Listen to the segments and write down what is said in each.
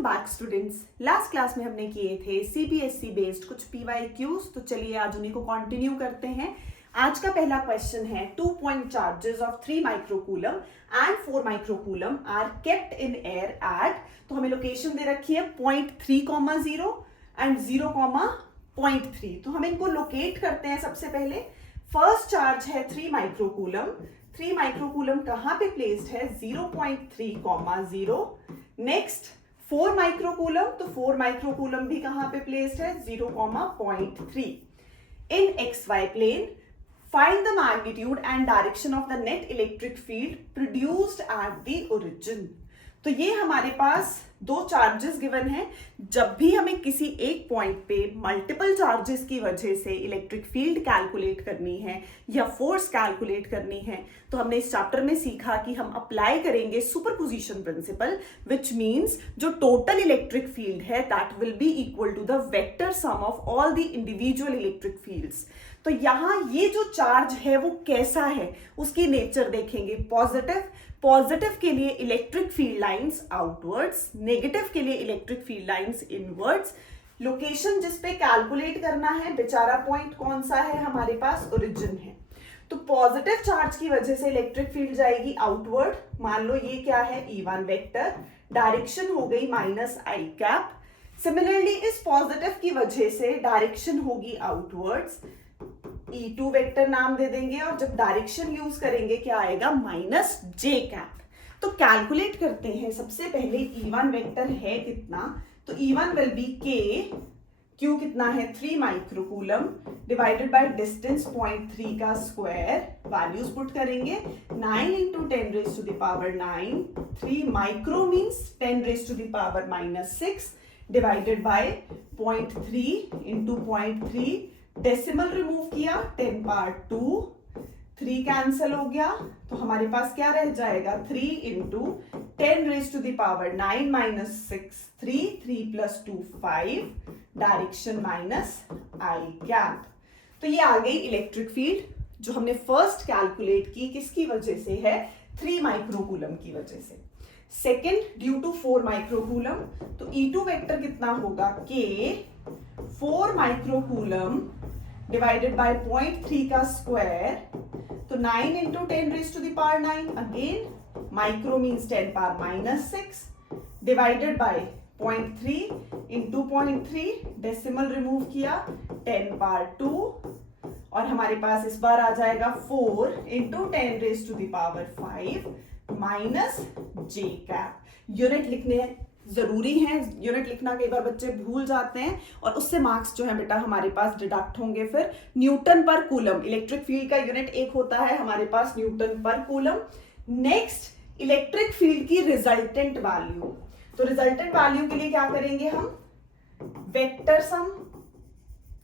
Welcome back students. Last class में हमने किए थे सीबीएसई बेस्ड कुछ पीवाईक्यूज, तो चलिए आज उन्हीं को कंटिन्यू करते हैं। आज का पहला क्वेश्चन है 2 point charges of 3 microcoulomb and 4 microcoulomb are kept in air at, तो हमें लोकेशन दे रखी है 0.3,0 एंड 0,3। तो हम इनको लोकेट करते हैं। सबसे पहले फर्स्ट चार्ज है 3 माइक्रोकूलम। 3 माइक्रोकूलम कहां पे प्लेस्ड है? 0.3,0। नेक्स्ट 4 माइक्रोकूलम, तो 4 माइक्रोकूलम भी कहां पे प्लेस्ड है? 0,3। In XY plane find the magnitude and direction of the net electric field produced at the origin। तो ये हमारे पास दो चार्जेस गिवन हैं। जब भी हमें किसी एक पॉइंट पे मल्टीपल चार्जेस की वजह से इलेक्ट्रिक फील्ड कैलकुलेट करनी है या फोर्स कैलकुलेट करनी है, तो हमने इस चैप्टर में सीखा कि हम अप्लाई करेंगे सुपरपोजिशन प्रिंसिपल, विच मीन्स जो टोटल इलेक्ट्रिक फील्ड है that will be equal to the vector sum of all the individual electric fields. तो यहाँ ये जो चार्ज है वो कैसा है, उसकी नेचर देखेंगे। पॉजिटिव के लिए electric field lines outwards, negative के लिए electric field lines inwards. Location जिस पे कैलकुलेट करना है, बेचारा पॉइंट कौन सा है हमारे पास? ओरिजिन है। तो पॉजिटिव चार्ज की वजह से इलेक्ट्रिक फील्ड जाएगी आउटवर्ड। मान लो ये क्या है? E1 vector. डायरेक्शन हो गई -i कैप। सिमिलरली इस पॉजिटिव की वजह से डायरेक्शन होगी आउटवर्ड्स। E2 वेक्टर नाम दे देंगे और जब डायरेक्शन यूज करेंगे क्या आएगा? -j cap. तो कैलकुलेट करते हैं। सबसे पहले E1 वेक्टर है कितना? तो E1 विल बी Q कितना है? 3 माइक्रोकूलम डिवाइडेड बाय डिस्टेंस 0.3 का स्क्वायर। वैल्यूज पुट करेंगे। 9 × 10⁻⁹। 3 micro means 10⁻⁻6 divided by 0.3 × 0.3। Decimal remove किया, 10 पावर 2, 3 कैंसल हो गया, तो हमारे पास क्या रह जाएगा? 3 × 10⁻⁹ -6, 3 + 2 5, डायरेक्शन -i कैप। तो ये आ गई इलेक्ट्रिक फील्ड जो हमने फर्स्ट कैलकुलेट की। किसकी वजह से है? 3 माइक्रोकूलम की वजह से। सेकेंड ड्यू टू 4 माइक्रोकूलम, तो E2 वेक्टर कितना होगा? 4 माइक्रोकूलम डिवाइडेड बाय 0.3 का स्क्वायर, तो 9 × 10⁻⁹ again micro means 10 power -6 divided by 0.3 × 0.3, decimal remove किया, 10 पावर 2, और हमारे पास इस बार आ जाएगा 4 × 10⁵ -j कैप। यूनिट लिखने जरूरी है, यूनिट लिखना कई बार बच्चे भूल जाते हैं और उससे मार्क्स जो है बेटा हमारे पास डिडक्ट होंगे। फिर न्यूटन पर कूलम, इलेक्ट्रिक फील्ड का यूनिट एक होता है हमारे पास न्यूटन पर कूलम। नेक्स्ट इलेक्ट्रिक फील्ड की रिजल्टेंट वैल्यू। तो रिजल्टेंट वैल्यू के लिए क्या करेंगे हम? वेक्टर सम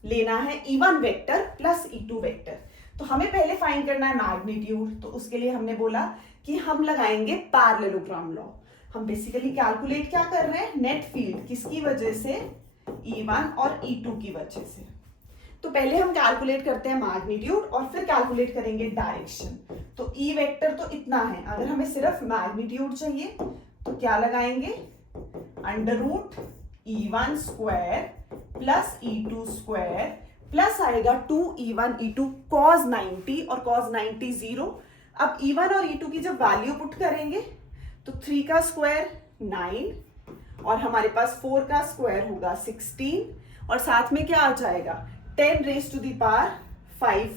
लेना है, E1 vector plus E2 vector. तो हमें पहले फाइंड करना है मैग्नीट्यूड, तो उसके लिए हमने बोला कि हम लगाएंगे पैरेललोग्राम लॉ। हम बेसिकली कैलकुलेट क्या कर रहे हैं? Net field. किसकी वजह से? E1 और E2 की वजह से। तो पहले हम कैलकुलेट करते हैं मैग्नीट्यूड और फिर कैलकुलेट करेंगे डायरेक्शन। तो E वेक्टर तो इतना है, अगर हमें सिर्फ मैग्नीट्यूड चाहिए तो क्या लगाएंगे? √E1 square plus E2 square plus आएगा 2E1 E2 cos 90 और cos 90 0। अब E1 और E2 की जब वैल्यू पुट करेंगे तो 3 का स्क्वायर 9 और हमारे पास 4 का स्क्वायर होगा 16 और साथ में क्या आ जाएगा? 10⁵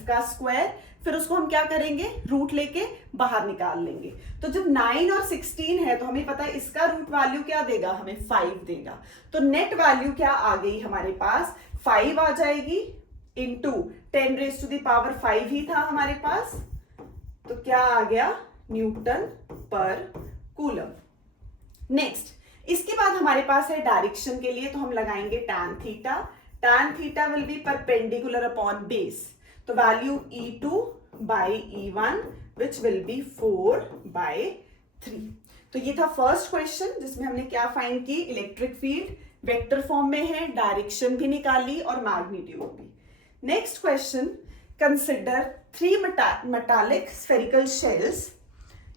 का स्क्वायर। फिर उसको हम क्या करेंगे? रूट लेके बाहर निकाल लेंगे। तो जब 9 और 16 है तो हमें पता है इसका रूट वैल्यू क्या देगा? हमें 5 देगा। तो नेट वैल्यू क्या आ गई हमारे पास? 5 आ जाएगी इंटू 10⁵ ही था हमारे पास, तो क्या आ गया? न्यूटन पर कूलम। नेक्स्ट इसके बाद हमारे पास है डायरेक्शन के लिए, तो हम लगाएंगे tan theta. tan theta will be perpendicular upon base, तो value E2 by E1 which will be 4/3। तो ये था फर्स्ट क्वेश्चन जिसमें हमने क्या फाइंड की? इलेक्ट्रिक फील्ड वेक्टर फॉर्म में है, डायरेक्शन भी निकाली और मैग्नीट्यूड भी। Next question, consider 3 metallic spherical shells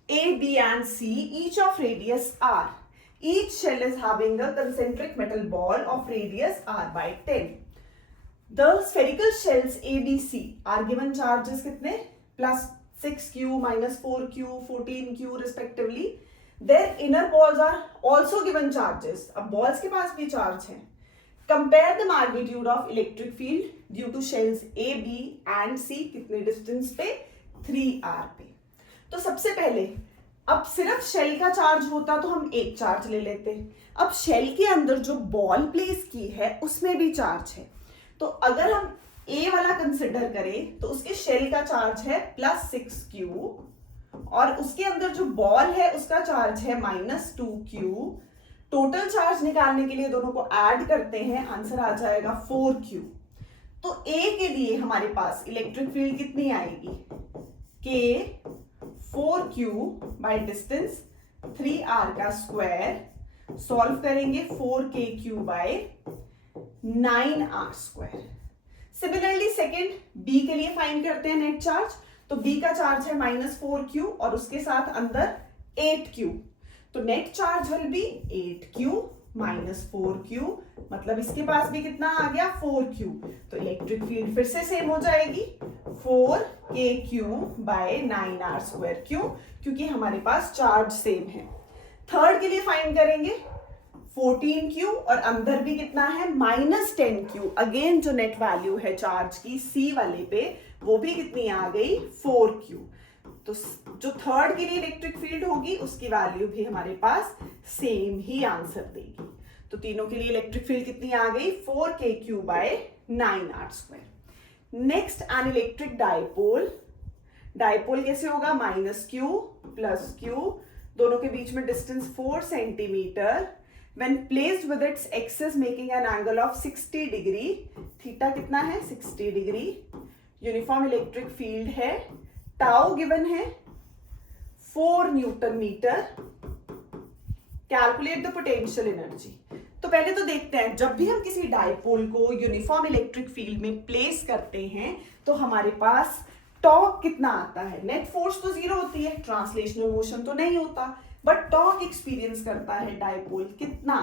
A, B and C, each of radius r each shell is having a concentric metal ball of radius r by 10. The spherical shells A, B, C are given charges कितने? plus 6q, minus 4q, 14q respectively. Their inner balls are also given charges. अब balls के पास भी charge है. Compare the magnitude of electric field due to shells A, B and C कितने distance पे? 3r पे. तो सबसे पहले अब सिर्फ शेल का चार्ज होता तो हम एक चार्ज ले लेते. अब शेल के अंदर जो बॉल प्लेस की है उसमें भी चार्ज है. तो अगर हम A वाला कंसिडर करें तो उसके शेल का चार्ज है प्लस 6q और उसके अंदर जो बॉल है उसका चार्ज है माइनस 2q. टोटल चार्ज निकालने के लिए दोनों को ऐड करते हैं, आंसर आ जाएगा 4q. तो A के लिए हमारे पास इलेक्ट्रिक फील्ड कितनी आएगी? K 4q by distance 3r का स्क्वायर. सॉल्व करेंगे 4kq by 9r square. Similarly second B के लिए फाइंड करते हैं नेट चार्ज. तो B का चार्ज है माइनस 4q और उसके साथ अंदर 8q. तो net charge will be 8q minus 4q. मतलब इसके पास भी कितना आ गया? 4q. तो इलेक्ट्रिक फील्ड फिर से सेम हो जाएगी 4kq बाय 9r स्क्वायर. क्यों? क्योंकि हमारे पास चार्ज सेम है. थर्ड के लिए फाइंड करेंगे 14q और अंदर भी कितना है? Minus 10q. अगेन जो नेट वैल्यू है चार्ज की C वाले पे वो भी कितनी आ गई? 4q. तो जो थर्ड के लिए इलेक्ट्रिक फील्ड होगी उसकी वैल्यू भी हमारे पास सेम ही आंसर देगी. तो तीनों के लिए इलेक्ट्रिक फील्ड कितनी आ गई? 4kq by 9r square. Next an electric dipole. Dipole कैसे होगा? Minus q plus q. दोनों के बीच में distance 4 centimetre. When placed with its axis making an angle of 60 degree. Theta कितना है? 60 डिग्री. यूनिफॉर्म इलेक्ट्रिक फील्ड है. टाउ गिवन है 4 newton metre. Calculate the potential energy. तो पहले तो देखते हैं जब भी हम किसी डाइपोल को यूनिफॉर्म इलेक्ट्रिक फील्ड में प्लेस करते हैं तो हमारे पास टॉर्क कितना आता है? नेट फोर्स तो जीरो होती है, ट्रांसलेशनल मोशन तो नहीं होता, बट टॉर्क एक्सपीरियंस करता है डाइपोल कितना?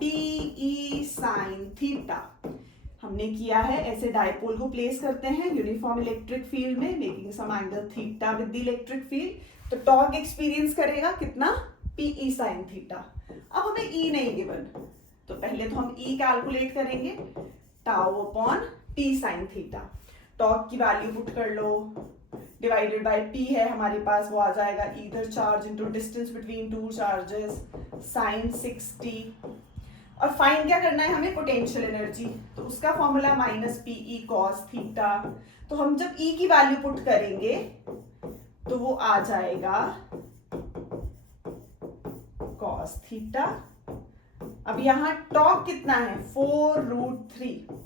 TE sine theta. हमने किया है ऐसे डाइपोल को प्लेस करते हैं यूनिफॉर्म इलेक्ट्रिक फील्ड में making some angle theta with the electric field. तो टॉर्क एक्सपीरियंस करेगा कितना? PE sine theta. अब हमें E नहीं गिवन तो पहले तो हम E कैलकुलेट करेंगे. Tau upon T sine theta. Torque की वैल्यू पुट कर लो, डिवाइडेड बाय P है हमारे पास, वो आ जाएगा either charge into distance between two charges sine 60. और फाइंड क्या करना है हमें? Potential energy. तो उसका formula minus PE cos theta. तो हम जब E की वैल्यू पुट करेंगे तो वो आ जाएगा कॉस थीटा. अब यहां टॉर्क कितना है? 4√3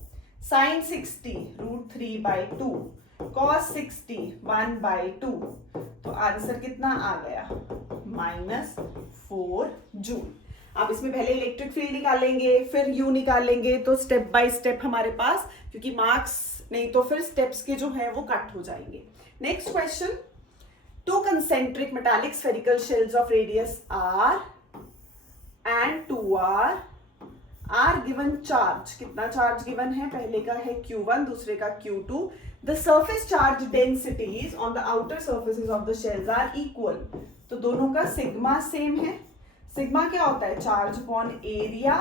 साइन 60 √3/2 cos 60 1/2. तो आंसर कितना आ गया? -4 जूल. आप इसमें पहले इलेक्ट्रिक फील्ड निकालेंगे फिर यू निकालेंगे. तो स्टेप बाय स्टेप हमारे पास, क्योंकि मार्क्स नहीं तो फिर स्टेप्स के जो है वो कट हो जाएंगे. Next question. 2 concentric metallic spherical shells of radius r and 2r are given charge. कितना चार्ज गिवन है? पहले का है Q1, दूसरे का Q2. The surface charge densities on the outer surfaces of the shells are equal. तो दोनों का सिग्मा सेम है. सिग्मा क्या होता है? Charge upon area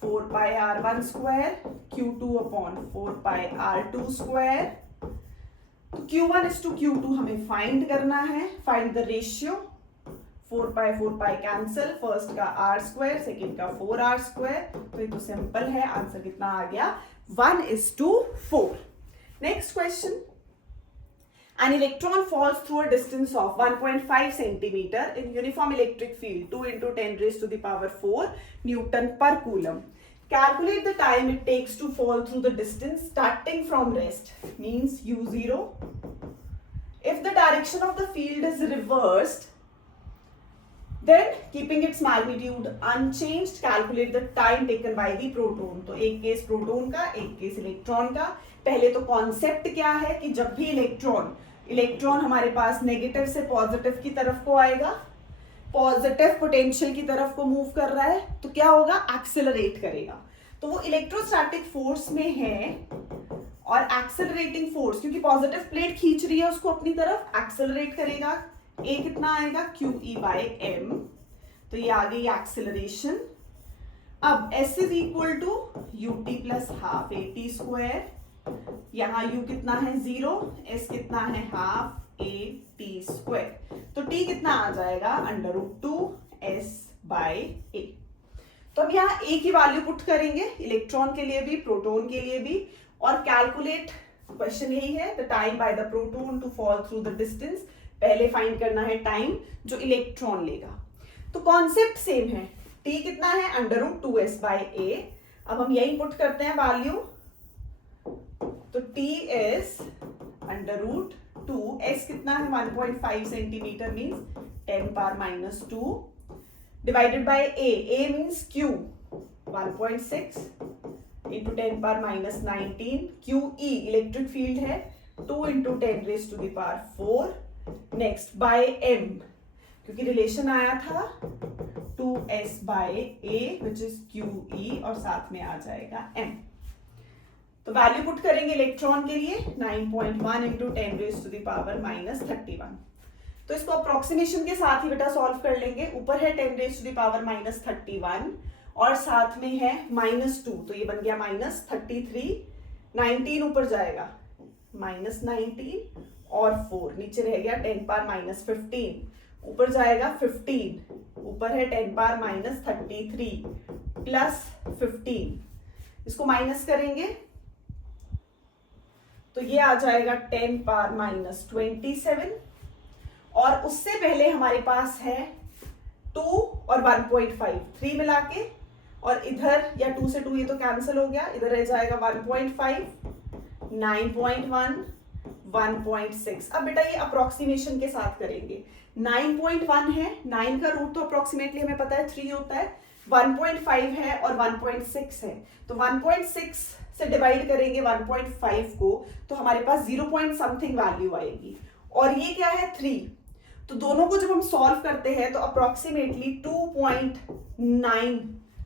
4πr1 square Q2 upon 4πr2 square. तो Q1 is to Q2 हमें फाइंड करना है. Find the ratio. 4π cancel. First का r स्क्वायर, सेकेंड का 4r स्क्वायर. तो ये तो सिंपल है. आंसर कितना आ गया? 1:4. Next question. An electron falls through a distance of 1.5 centimeter in uniform electric field 2 × 10⁴ Newton per coulomb. Calculate the time it takes to fall through the distance starting from rest. Means u0. If the direction of the field is reversed, then keeping its magnitude unchanged, calculate the time taken by the proton. तो एक case proton का, एक case electron का. पहले तो concept क्या है कि जब भी इलेक्ट्रॉन हमारे पास नेगेटिव से पॉजिटिव की तरफ को आएगा, पॉजिटिव पोटेंशियल की तरफ को मूव कर रहा है तो क्या होगा, एक्सेलरेट करेगा। तो वो इलेक्ट्रोस्टैटिक फोर्स में है और एक्सेलरेटिंग फोर्स, क्योंकि पॉजिटिव प्लेट खींच रही है उसको अपनी तरफ, एक्सेलरेट करेगा। ए कितना आएगा, QE बाय m, तो ये आ गई एक्सेलरेशन। अब S is equal to UT plus half AT square, यहाँ U कितना है 0, S कितना है हाफ AT स्क्वायर, तो T कितना आ जाएगा √2S बाय A। तो अब यहाँ A की वैल्यू पुट करेंगे, इलेक्ट्रॉन के लिए भी प्रोटॉन के लिए भी, और कैलकुलेट, क्वेश्चन यही है, the time by the proton to fall through the distance. पहले फाइंड करना है टाइम जो इलेक्ट्रॉन लेगा। तो कॉन्सेप्ट सेम है, T कितना है √2S बाय A। अब हम यही पुट करते हैं वैल्यू, तो T is √2S कितना है 1.5 centimetre means 10⁻⁻2 divided by A means Q 1.6 into 10⁻⁻19, QE electric field है 2 इंटू 10⁻⁴। नेक्स्ट बाय M, क्योंकि रिलेशन आया था 2S by A which is QE और साथ में आ जाएगा M। तो वैल्यू पुट करेंगे इलेक्ट्रॉन के लिए 9.1 इंटू 10⁻31। तो इसको अप्रोक्सीमेशन के साथ ही बेटा सॉल्व कर लेंगे। ऊपर है 10⁻31 और साथ में है -2, तो ये बन गया -33। 19 ऊपर जाएगा -19 और 4 नीचे रह गया 10⁻15, ऊपर जाएगा 15, ऊपर है 10⁻33 प्लस 15, इसको माइनस करेंगे तो ये आ जाएगा 10⁻27, और उससे पहले हमारे पास है 2 और 1.5 3 मिला के, और इधर या 2 से 2 ये तो कैंसिल हो गया, इधर रह जाएगा 1.5 9.1 1.6। अब बेटा ये अप्रोक्सीमेशन के साथ करेंगे। 9.1 है, 9 का रूट तो अप्रोक्सीमेटली हमें पता है 3 होता है, 1.5 है और 1.6 है, तो 1.6 से डिवाइड करेंगे 1.5 को तो हमारे पास 0 पॉइंट समथिंग वैल्यू आएगी, और ये क्या है 3। तो दोनों को जब हम सॉल्व करते हैं तो अप्रोक्सीमेटली 2.9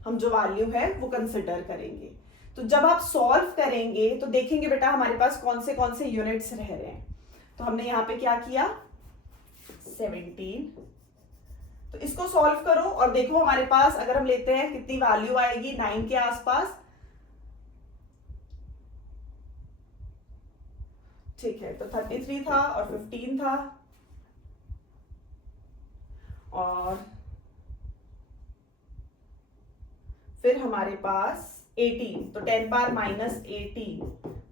हम जो वैल्यू है वो कंसिडर करेंगे। तो जब आप सॉल्व करेंगे तो देखेंगे बेटा हमारे पास कौन से यूनिट्स रह रहे हैं। तो हमने यहाँ पे क्या किया 17, तो इसको सॉल्व करो और देखो हमारे पास अगर हम लेते हैं कितनी वैल्यू आएगी 9 के आसपास। ठीक है, तो 33 था और 15 था और फिर हमारे पास 18, तो 10⁻18,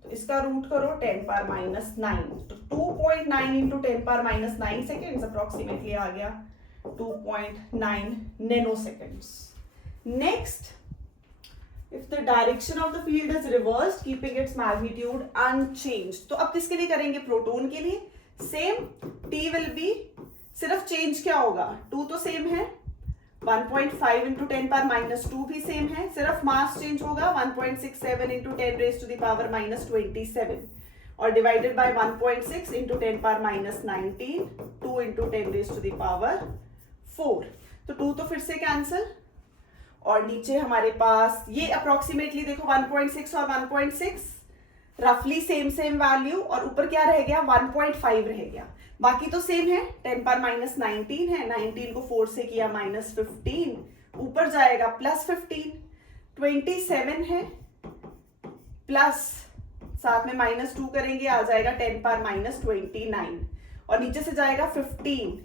तो इसका रूट करो 10⁻9, तो 2.9 इंटू 10⁻9 सेकेंड्स अप्रोक्सीमेटली आ गया 2.9 nano seconds. Next, if the direction of the field is reversed keeping its magnitude unchanged, तो अब किसके लिए करेंगे, प्रोटॉन के लिए। सेम T will be, सिर्फ चेंज क्या होगा, 2 तो सेम है, 1.5 इंटू 10⁻2 भी सेम है, सिर्फ मास चेंज होगा 1.67 इंटू 10⁻27 और डिवाइडेड बाय 1.6 इंटू 10⁻19 2 इंटू 10⁻4, तो 2 तो फिर से कैंसिल, और नीचे हमारे पास ये अप्रोक्सीमेटली देखो 1.6 और 1.6 रफली सेम वैल्यू, और ऊपर क्या रह गया 1.5 रह गया, बाकी तो सेम है। 10⁻19 है, 19 को 4 से किया -15, ऊपर जाएगा +15, 27 है प्लस साथ में -2 करेंगे आ जाएगा 10⁻29, और नीचे से जाएगा 15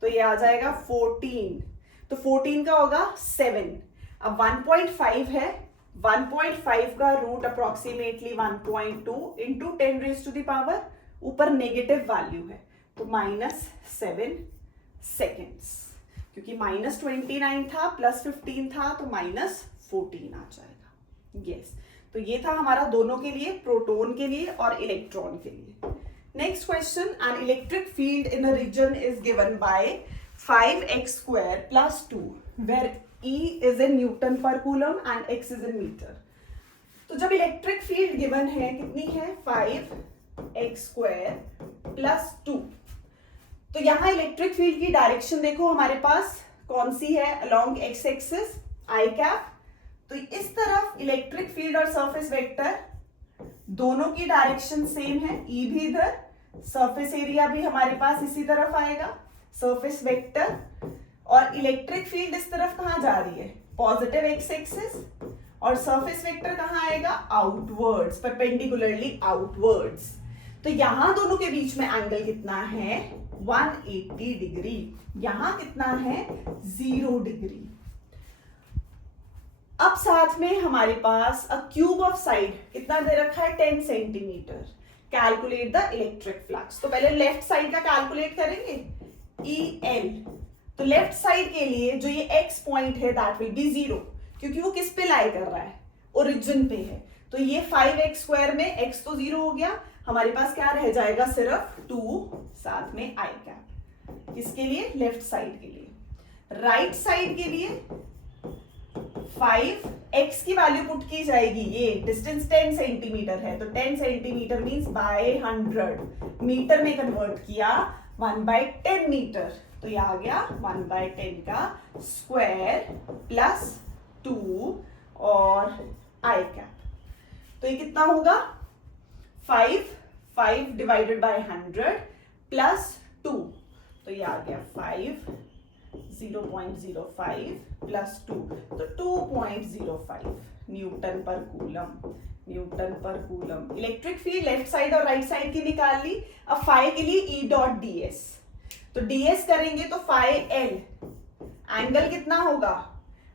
तो ये आ जाएगा 14, तो 14 का होगा 7। अब 1.5 है, 1.5 का रूट अप्रोक्सीमेटली 1.2 इंटू 10⁻, ऊपर नेगेटिव वैल्यू है तो -7 सेकेंड्स, क्योंकि -29 था +15 था तो -14 आ जाएगा। यस, तो ये था हमारा दोनों के लिए, प्रोटॉन के लिए और इलेक्ट्रॉन के लिए। Next question, an electric field in a region is given by 5x² + 2 where E is in Newton per coulomb and X is in meter। तो जब इलेक्ट्रिक फील्ड गिवन है कितनी है 5x² + 2, तो यहां इलेक्ट्रिक फील्ड की डायरेक्शन देखो हमारे पास कौन सी है अलोंग एक्स एक्सिस, आई कैप। तो इस तरफ इलेक्ट्रिक फील्ड और सरफेस वेक्टर दोनों की डायरेक्शन सेम है, ई भी इधर, सरफेस एरिया भी हमारे पास इसी तरफ आएगा, सरफेस वेक्टर, और इलेक्ट्रिक फील्ड इस तरफ कहां जा रही है, पॉजिटिव एक्स एक्सिस, और सरफेस वेक्टर कहां आएगा, आउटवर्ड्स, परपेंडिकुलरली आउटवर्ड्स। तो यहां दोनों के बीच में एंगल कितना है, 180 डिग्री, यहां कितना है, 0 डिग्री। अब साथ में हमारे पास अ क्यूब ऑफ साइड कितना दे रखा है, 10 centimetre. Calculate the electric flux. तो पहले लेफ्ट साइड का कैलकुलेट करेंगे, ई एल। तो लेफ्ट साइड के लिए जो ये एक्स पॉइंट है दैट विल बी 0, क्योंकि वो किस पे लाई कर रहा है, ओरिजिन पे है। तो ये 5x स्क्वायर में x तो 0 हो गया, हमारे पास क्या रह जाएगा, सिर्फ 2 साथ में आई कैप। किसके लिए, लेफ्ट साइड के लिए। राइट साइड के लिए 5, x की वैल्यू पुट की जाएगी, ये डिस्टेंस 10 सेंटीमीटर है, तो 10 सेंटीमीटर मींस बाय 100, मीटर में कन्वर्ट किया 1/10 मीटर, तो ये आ गया 1/10 का स्क्वायर प्लस 2 और आई कैप। तो ये कितना होगा, 5 डिवाइडेड बाय 100 प्लस 2, तो ये आ गया 5, 0.05 प्लस 2, तो 2.05 न्यूटन पर कूलम, न्यूटन पर coulomb. Electric field left side और राइट साइड की निकाल ली। अब फाई के लिए ई डॉट डी एस, तो ds करेंगे तो फाई l, एंगल कितना होगा,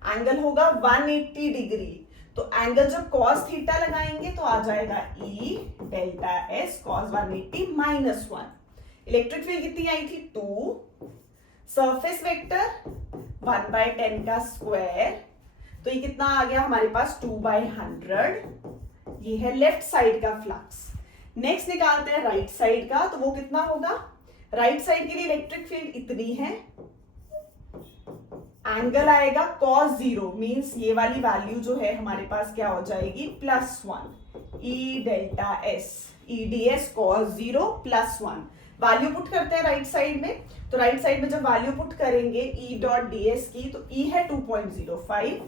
एंगल होगा 180 डिग्री। तो एंगल जब cos थीटा लगाएंगे तो आ जाएगा E delta S cos 180 -1। Electric field कितनी आई थी, 2, सरफेस वेक्टर 1/10 का स्क्वायर, तो ये कितना आ गया हमारे पास 2/100। ये है लेफ्ट साइड का फ्लक्स। नेक्स्ट निकालते हैं राइट साइड का, तो वो कितना होगा, राइट साइड के लिए इलेक्ट्रिक फील्ड इतनी है, एंगल आएगा cos 0 मींस ये वाली वैल्यू जो है हमारे पास क्या हो जाएगी, +1 E delta S, E ds cos 0 +1। Value put करते हैं राइट साइड में, तो राइट साइड में जब वैल्यू पुट करेंगे E डॉट ds की, तो E है 2.05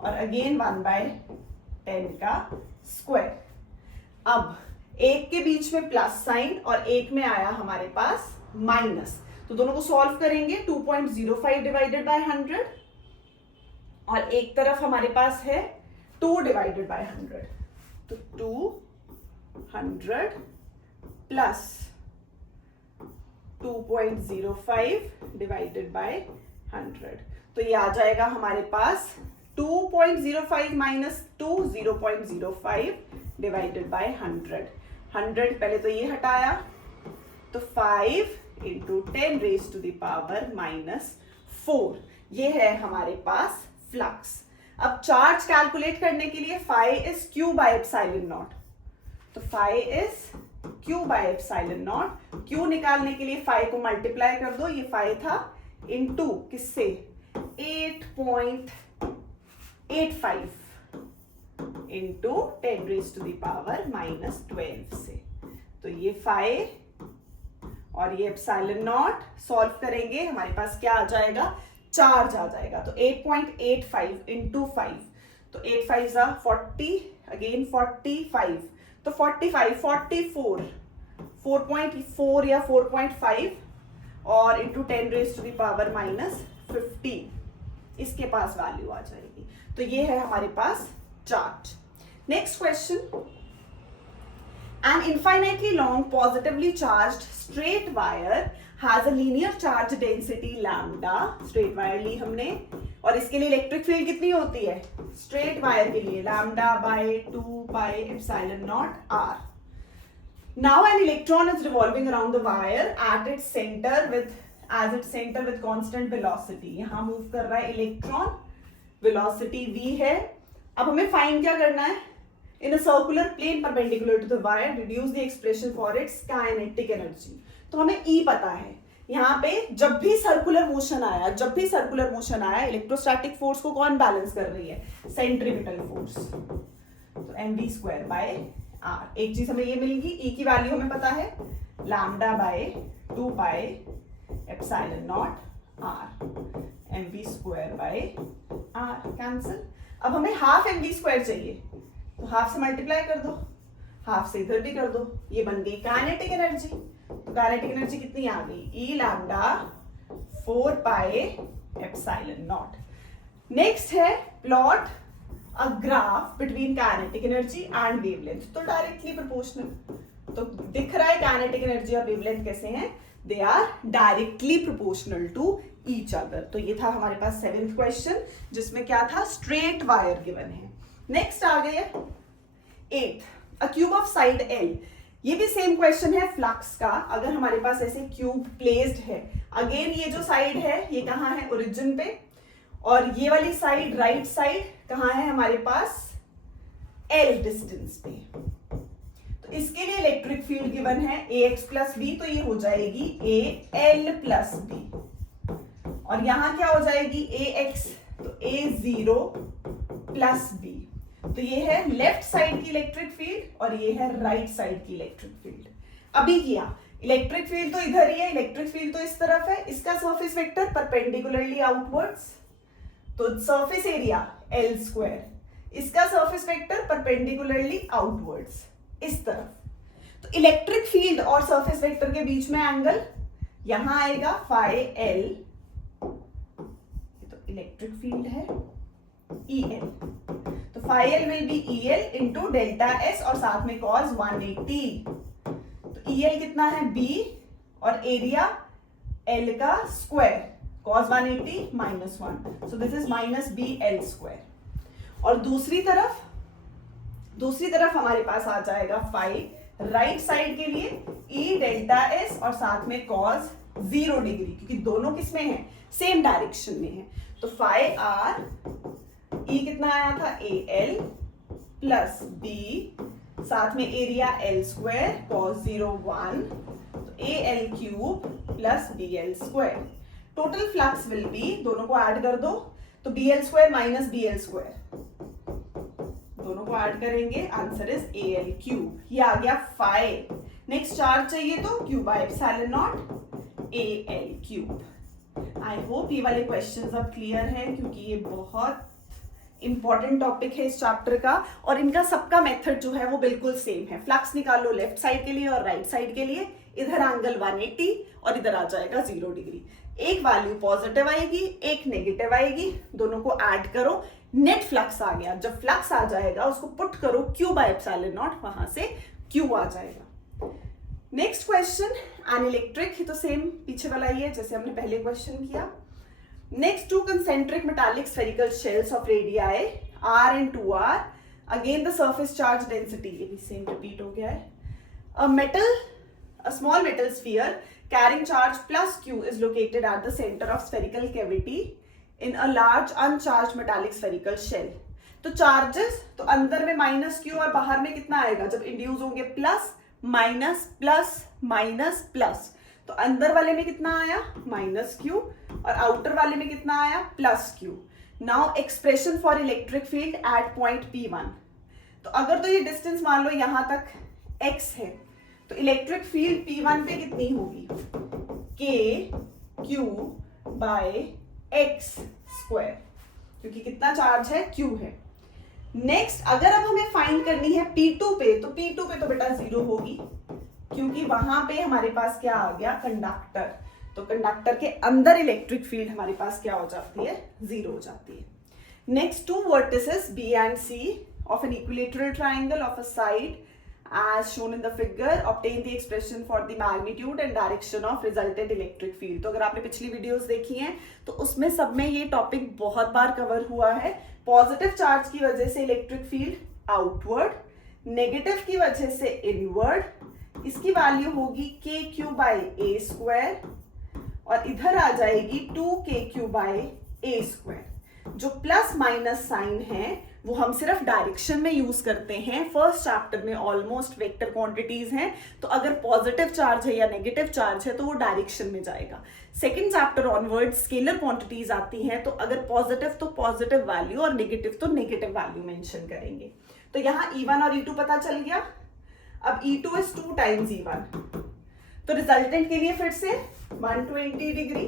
और अगेन 1/10 का स्क्वायर। अब एक के बीच में प्लस साइन और एक में आया हमारे पास माइनस, तो दोनों को सॉल्व करेंगे, 2.05 डिवाइडेड बाय 100 और एक तरफ हमारे पास है 2 डिवाइडेड बाय 100, तो 200 प्लस 2.05 डिवाइडेड बाय 100, तो ये आ जाएगा हमारे पास 2.05 माइनस 2, 0.05 डिवाइडेड बाय 100। 100 पहले तो ये हटाया, तो 5 into 10 raise to the power -4, ये है हमारे पास फ्लक्स। अब चार्ज कैलकुलेट करने के लिए phi is Q by epsilon naught, तो phi is Q by epsilon naught. Q निकालने के लिए फाई को मल्टीप्लाई कर दो, ये फाई था, इंटू किससे, 8.85 into 10 raise to the power -12 से, तो ये फाई और ये एप्सिलॉन नॉट सॉल्व करेंगे, हमारे पास क्या आ जाएगा, चार्ज आ जाएगा। तो 8.85 इंटू 5, तो 8 5 40, अगेन 45, तो 45 44 4.4 या 4.5 और into 10 raise to the power -15, इसके पास वैल्यू आ जाएगी। तो ये है हमारे पास charge. Next question, an infinitely long positively charged straight wire has a linear charge density lambda, straight wire ली हमने, और इसके लिए इलेक्ट्रिक फील्ड कितनी होती है, स्ट्रेट वायर के लिए lambda by 2 pi epsilon not r। Now an electron is revolving around the wire at its center with constant velocity। यहाँ मूव कर रहा है इलेक्ट्रॉन, वेलोसिटी v है। अब हमें फाइंड क्या करना है, in a circular plane perpendicular to the wire deduce the expression for its kinetic energy। तो हमें E पता है, यहाँ पे जब भी सर्कुलर मोशन आया, इलेक्ट्रोस्टैटिक फोर्स को कौन बैलेंस कर रही है, सेंट्रीपिटल फोर्स, तो mv² बाय r। एक चीज हमें ये मिलेगी, E की वैल्यू हमें पता है, lambda by 2 pi epsilon naught R, mv square by R, cancel. अब हमें हाफ mv स्क्वायर चाहिए, तो हाफ से मल्टीप्लाई कर दो, हाफ से इधर भी कर दो, ये बन गई काइनेटिक एनर्जी। तो काइनेटिक एनर्जी कितनी आ गई, e lambda 4 pi epsilon naught. Next है plot a graph between kinetic energy and wavelength, तो डायरेक्टली प्रोपोर्शनल। तो दिख रहा है काइनेटिक एनर्जी और वेवलेंथ कैसे हैं, they are directly proportional to each other. तो ये था हमारे पास 7th क्वेश्चन, जिसमें क्या था, स्ट्रेट वायर गिवन है। नेक्स्ट आ गया 8th, a cube of side L। ये भी सेम क्वेश्चन है फ्लक्स का। अगर हमारे पास ऐसे क्यूब प्लेस्ड है, अगेन ये जो साइड है ये कहाँ है, ओरिजिन पे, और ये वाली साइड राइट साइड कहाँ है हमारे पास, L डिस्टेंस पे। तो इसके लिए इलेक्ट्रिक फील्ड गिवन है ax प्लस बी, तो ये हो जाएगी al प्लस बी, और यहां क्या हो जाएगी ax, तो a0 प्लस बी। तो ये है लेफ्ट साइड की इलेक्ट्रिक फील्ड और ये है राइट साइड की इलेक्ट्रिक फील्ड। अभी किया, इलेक्ट्रिक फील्ड तो इधर ही है, इलेक्ट्रिक फील्ड तो इस तरफ है, इसका सरफेस वेक्टर परपेंडिकुलरली आउटवर्ड्स, तो सरफेस एरिया L स्क्वायर, इसका सरफेस वेक्टर परपेंडिकुलरली आउटवर्ड्स इस तरफ। तो इलेक्ट्रिक फील्ड और सरफेस वेक्टर के बीच में एंगल यहां आएगा फाई L, तो इलेक्ट्रिक फील्ड है EL, तो phi L will be EL into delta S और साथ में cos 180। तो EL कितना है B और एरिया L का square, cos 180 minus 1, so this is minus BL square. और दूसरी तरफ हमारे पास आ जाएगा फाई राइट साइड के लिए E डेल्टा S और साथ में cos 0 डिग्री, क्योंकि दोनों किसमें है, सेम डायरेक्शन में है। तो फाई R E कितना आया था, AL प्लस B, साथ में एरिया L स्क्वायर cos 0 1, तो AL cube plus BL square. Total flux will be, दोनों को ऐड कर दो, तो BL square minus BL square, दोनों को ऐड करेंगे, आंसर इज AL क्यूब। ये आ गया फाई। नेक्स्ट चार्ज चाहिए तो Q by epsilon not AL cube. I hope ये वाले क्वेश्चंस अब क्लियर हैं, क्योंकि ये बहुत इंपॉर्टेंट टॉपिक है इस चैप्टर का, और इनका सबका मेथड जो है वो बिल्कुल सेम है। फ्लक्स निकालो लेफ्ट साइड के लिए और राइट साइड के लिए, इधर एंगल 180 और इधर आ जाएगा 0 डिग्री। एक वैल्यू पॉजिटिव आएगी, एक नेगेटिव आएगी, दोनों को ऐड करो, नेट फ्लक्स आ गया। जब फ्लक्स आ जाएगा उसको पुट करो Q बाय एप्सिलॉन नॉट, वहां से Q आ जाएगा। नेक्स्ट क्वेश्चन एन इलेक्ट्रिक, तो सेम पीछे वाला ही है जैसे हमने पहले क्वेश्चन किया। Next, two concentric metallic spherical shells of radii r and 2r. Again the surface charge density, ये भी same repeat हो गया है। A small metal sphere carrying charge plus q is located at the center of spherical cavity in a large uncharged metallic spherical shell. तो charges, तो अंदर में minus q और बाहर में कितना आएगा, जब इंड्यूस होंगे plus minus plus minus plus, तो अंदर वाले में कितना आया, माइनस q, और आउटर वाले में कितना आया, plus q। Now expression for electric field at point P1। तो अगर तो ये डिस्टेंस मान लो यहां तक x है, तो इलेक्ट्रिक फील्ड P1 पे कितनी होगी, k q by x square, क्योंकि कितना चार्ज है, q है। नेक्स्ट, अगर अब हमें फाइंड करनी है P2 पे, तो P2 पे तो बेटा 0 होगी, क्योंकि वहां पे हमारे पास क्या आ गया, कंडक्टर। तो कंडक्टर के अंदर इलेक्ट्रिक फील्ड हमारे पास क्या हो जाती है, 0 हो जाती है। Next, two vertices B and C of an equilateral triangle of a side as shown in the figure obtain the expression for the magnitude and direction of resultant electric field। तो अगर आपने पिछली वीडियोस देखी हैं तो उसमें सब में ये टॉपिक बहुत बार कवर हुआ है। पॉजिटिव चार्ज की वजह से इलेक्ट्रिक फील्ड आउटवर्ड, नेगेटिव की वजह से इनवर्ड, इसकी वैल्यू होगी KQ बाय A स्क्वायर, और इधर आ जाएगी 2KQ बाय A स्क्वायर। जो प्लस माइनस साइन है वो हम सिर्फ डायरेक्शन में यूज करते हैं। फर्स्ट चैप्टर में ऑलमोस्ट वेक्टर क्वांटिटीज हैं, तो अगर पॉजिटिव चार्ज है या नेगेटिव चार्ज है तो वो डायरेक्शन में जाएगा। Second chapter onward scalar quantities आती हैं, तो अगर पॉजिटिव तो पॉजिटिव वैल्यू और नेगेटिव तो नेगेटिव वैल्यू मेंशन करेंगे। तो यहाँ E1 और E2 पता चल गया। अब E2 is 2 times E1, तो रिजल्टेंट के लिए फिर से 120 डिग्री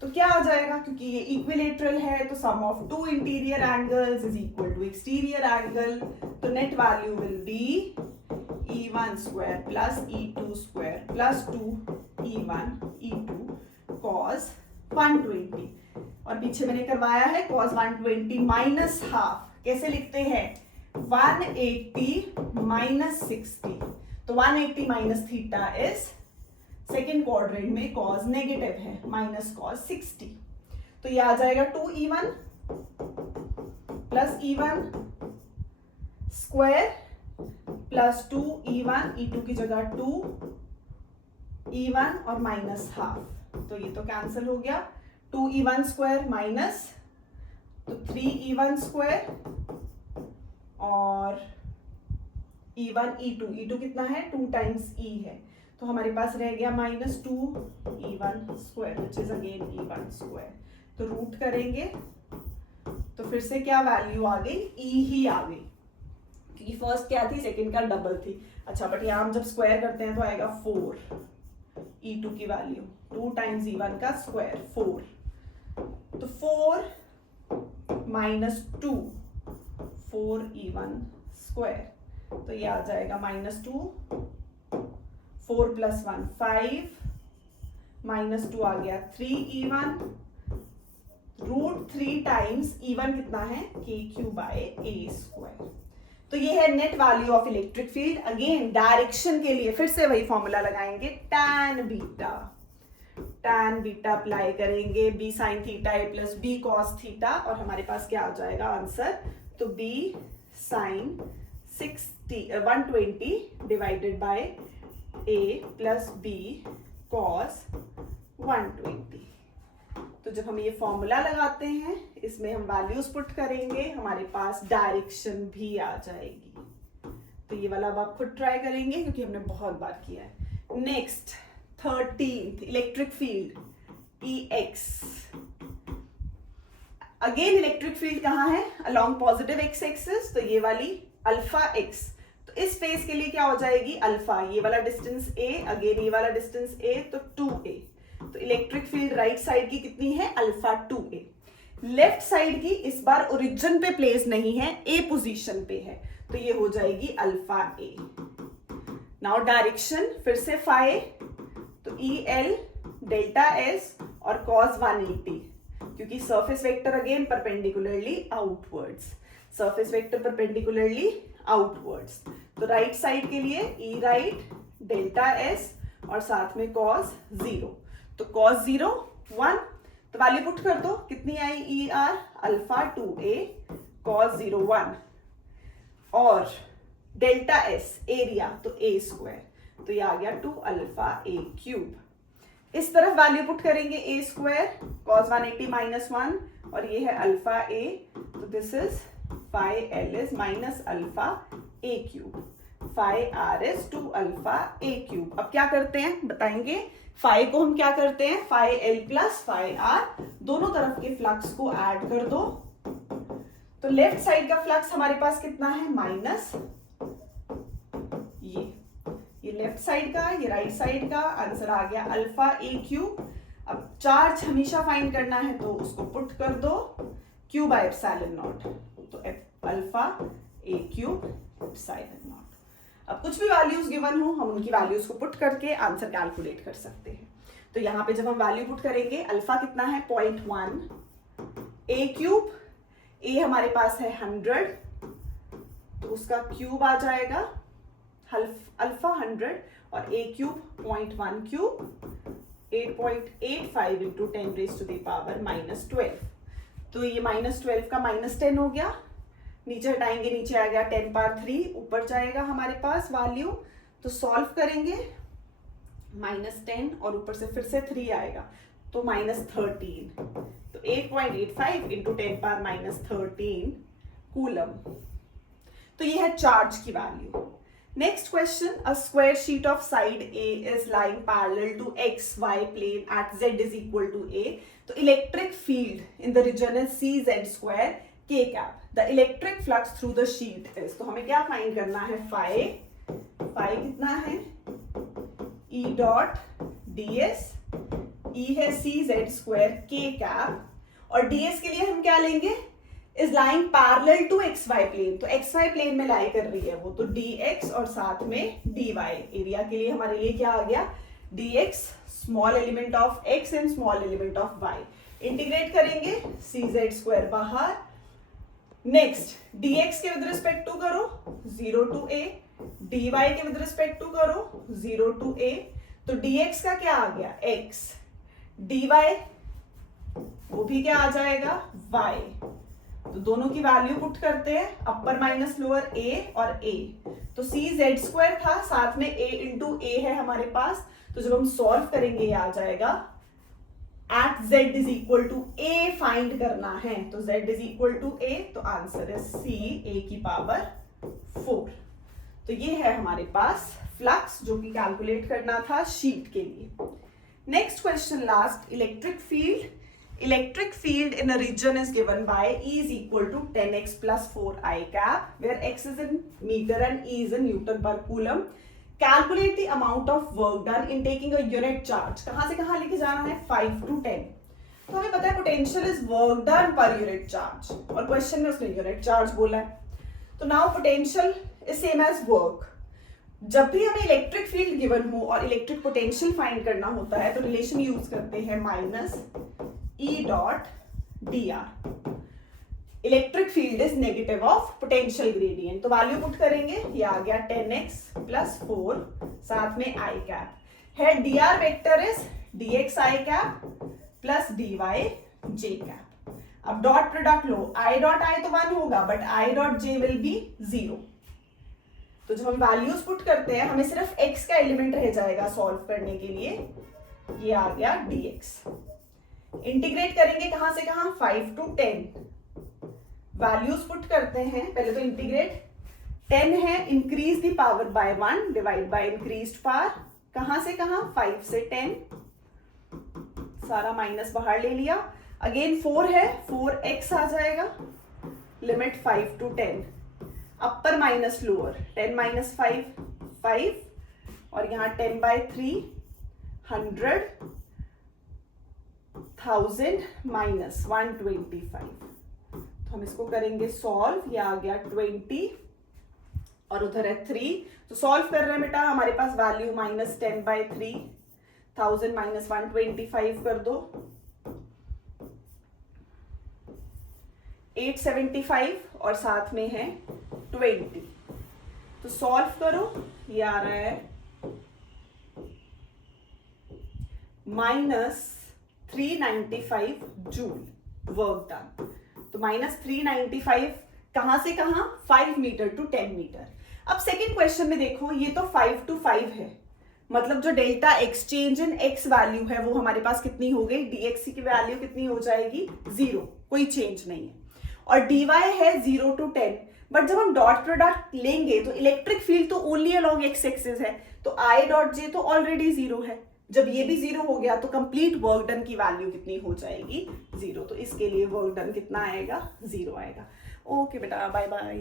तो क्या आ जाएगा, क्योंकि ये इक्विलेटरल है तो sum of two interior angles is equal to exterior angle, तो net value will be E1 square plus E2 square plus 2E1 E2 cos 120, और पीछे मैंने करवाया है cos 120 माइनस हाफ, कैसे लिखते हैं 180 माइनस 60, तो 180 minus theta is second quadrant में cos नेगेटिव है माइनस cos 60, तो ये आ जाएगा 2E1 plus E1 square plus 2E1, E2 की जगह 2E1 और माइनस हाफ, तो ये तो कैंसिल हो गया, 2E1 स्क्वायर माइनस तो 3E1 स्क्वायर और E1 E2 कितना है 2 टाइम्स E है, तो हमारे पास रह गया minus 2E1 square which is again E1 square, तो रूट करेंगे तो फिर से क्या वैल्यू आ गई E ही आ गई, क्योंकि फर्स्ट क्या थी सेकंड का डबल थी। अच्छा बट यहाँ हम जब स्क्वायर करते हैं तो आएगा 4 E2 की वैल्यू 2 टाइम्स E1 का स्क्वायर 4, तो 4 माइनस 2 4E1 स्क्वायर, तो ये आ जाएगा माइनस 2 4 प्लस 1 5 माइनस 2 आ गया 3E1 रूट 3 टाइम्स E1 कितना है KQ बाय A स्क्वायर, तो ये है net value of electric field. Again direction के लिए फिर से वही फॉर्मूला लगाएंगे, tan बीटा अप्लाई करेंगे, b sin theta a plus b cos theta, और हमारे पास क्या आ जाएगा आंसर, तो b sin 120 divided by a plus b cos 120। तो जब हम ये फॉर्मूला लगाते हैं इसमें हम वैल्यूज पुट करेंगे, हमारे पास डायरेक्शन भी आ जाएगी, तो ये वाला अब आप खुद ट्राई करेंगे क्योंकि हमने बहुत बार किया है। Next 13th electric field EX, again electric field कहाँ है अलोंग पॉजिटिव एक्स एक्सिस, तो ये वाली अल्फा x, तो इस फेस के लिए क्या हो जाएगी अल्फा, ये वाला डिस्टेंस a, अगेन ये वाला डिस्टेंस a, तो 2a, तो इलेक्ट्रिक फील्ड राइट साइड की कितनी है अल्फा 2a, लेफ्ट साइड की इस बार ओरिजिन पे प्लेस नहीं है a पोजीशन पे है, तो ये हो जाएगी अल्फा a। नाउ डायरेक्शन फिर से फाई, तो EL डेल्टा S और cos 180, क्योंकि surface vector again perpendicularly outwards, surface vector perpendicularly outwards, तो राइट साइड के लिए E राइट डेल्टा S और साथ में cos 0, तो cos 0 1, तो वैल्यू पुट कर दो, कितनी आई ER अल्फा 2a cos 0 1 और डेल्टा S एरिया तो a स्क्वायर, तो ये आ गया 2 अल्फा a क्यूब। इस तरफ वैल्यू पुट करेंगे a स्क्वायर cos 180 माइनस 1 और ये है अल्फा a, तो this is phi l is minus alpha a cube, phi r is 2 alpha a cube. अब क्या करते हैं बताएंगे, फाई को हम क्या करते हैं phi l plus phi r, दोनों तरफ के फ्लक्स को ऐड कर दो, तो लेफ्ट साइड का फ्लक्स हमारे पास कितना है माइनस ये लेफ्ट साइड का, ये राइट साइड का, आंसर आ गया अल्फा a क्यूब। अब चार्ज हमेशा फाइंड करना है तो उसको पुट कर दो q बाय एप्सिलॉन नॉट, तो alpha a cube epsilon not. अब कुछ भी वैल्यूज गिवन हो हम उनकी वैल्यूज को पुट करके आंसर कैलकुलेट कर सकते हैं। तो यहाँ पे जब हम वैल्यू पुट करेंगे अल्फा कितना है 0.1, a क्यूब, a हमारे पास है 100, तो उसका क्यूब आ जाएगा अल्फा 100 और a cube 0.1 cube 8.85 into 10 raise to the power -12, तो ये -12 का -10 हो गया, नीचे हटाएंगे नीचे आ गया 10 पावर 3, ऊपर जाएगा हमारे पास वैल्यू, तो सॉल्व करेंगे -10 और ऊपर से फिर से 3 आएगा तो -13, तो 8.85 इंटू 10 पावर -13 कूलम, तो ये है चार्ज की value. Next question, a square sheet of side A is lying parallel to XY plane at Z is equal to A, तो electric field in the region is CZ square K cap, the electric flux through the sheet is, तो हमें क्या find करना है phi कितना है E dot ds ई है CZ² K cap और ds के लिए हम क्या लेंगे, is lying parallel to XY plane, तो XY प्लेन में लाई कर रही है वो, तो dx और साथ में dy। एरिया के लिए हमारे लिए क्या आ गया, dx small element of x and small element of y। Integrate करेंगे CZ² बाहर। नेक्स्ट dx के विद रिस्पेक्ट टू करो 0 to a, dy के विद रिस्पेक्ट टू करो 0 to a, तो dx का क्या आ गया x, dy वो भी क्या आ जाएगा y। तो दोनों की वैल्यू पुट करते हैं, अपर माइनस लोअर a और a, तो CZ² था साथ में a इंटू a है हमारे पास, तो जब हम सॉल्व करेंगे ये आ जाएगा at z is equal to a find करना है, तो z is equal to a, तो आंसर है c a की पावर 4। तो ये है हमारे पास फ्लक्स जो कि कैलकुलेट करना था शीट के लिए। Next question last, electric field. Electric field in a region is given by E is equal to 10x plus 4i cap, where x is in meter and E is in Newton per coulomb. Calculate the amount of work done in taking a unit charge. कहाँ से कहाँ लेके जाना है, 5 to 10। तो हमें पता है potential is work done per unit charge, और क्वेश्चन में उसने यूनिट चार्ज बोला है, तो now potential is same as work. जब भी हमें इलेक्ट्रिक फील्ड गिवन हो और इलेक्ट्रिक पोटेंशियल फाइंड करना होता है तो रिलेशन यूज करते हैं minus E dot dr। Electric field is negative of potential gradient, तो वैल्यू पुट करेंगे, ये आ गया 10x प्लस 4 साथ में i कैप है, dr vector is dx i cap plus dy j cap. अब डॉट प्रोडक्ट लो, i डॉट i तो 1 होगा but i dot j will be 0, तो जब हम वैल्यूज पुट करते हैं हमें सिर्फ x का एलिमेंट रह जाएगा सॉल्व करने के लिए, ये आ गया dx। इंटीग्रेट करेंगे कहां से कहां, 5 to 10, वैल्यूज पुट करते हैं, पहले तो इंटीग्रेट 10 है, increase the power bye 1 divide by increased power, कहां से कहां 5 से 10, सारा माइनस बाहर ले लिया, अगेन 4 है 4x आ जाएगा, limit 5 to 10, upper minus lower 10 minus 5 5, और यहां 10 by 3 100 1000 माइनस 125, तो हम इसको करेंगे सॉल्व, ये आ गया 20 और उधर है 3, तो सॉल्व कर रहे हैं बेटा, हमारे पास वैल्यू माइनस 10 by 3 1000 माइनस 125 कर दो 875 और साथ में है 20, तो सॉल्व करो, ये आ रहा है माइनस 395 जूल वर्क डन, तो माइनस 395 कहां से कहां, 5 मीटर टू 10 मीटर। अब सेकेंड क्वेश्चन में देखो, ये तो 5 to 5 है, मतलब जो डेल्टा एक्सचेंज इन एक्स वैल्यू है वो हमारे पास कितनी हो गई, dx की वैल्यू कितनी हो जाएगी 0, कोई चेंज नहीं है, और dy है 0 to 10, बट जब हम डॉट प्रोडक्ट लेंगे तो इलेक्ट्रिक फील्ड तो ओनली अलोंग एक्स एक्सिस है, तो i डॉट j तो ऑलरेडी 0 है, जब ये भी 0 हो गया तो कंप्लीट वर्क डन की वैल्यू कितनी हो जाएगी 0, तो इसके लिए वर्क डन कितना आएगा 0 आएगा। ओके बेटा, बाय बाय।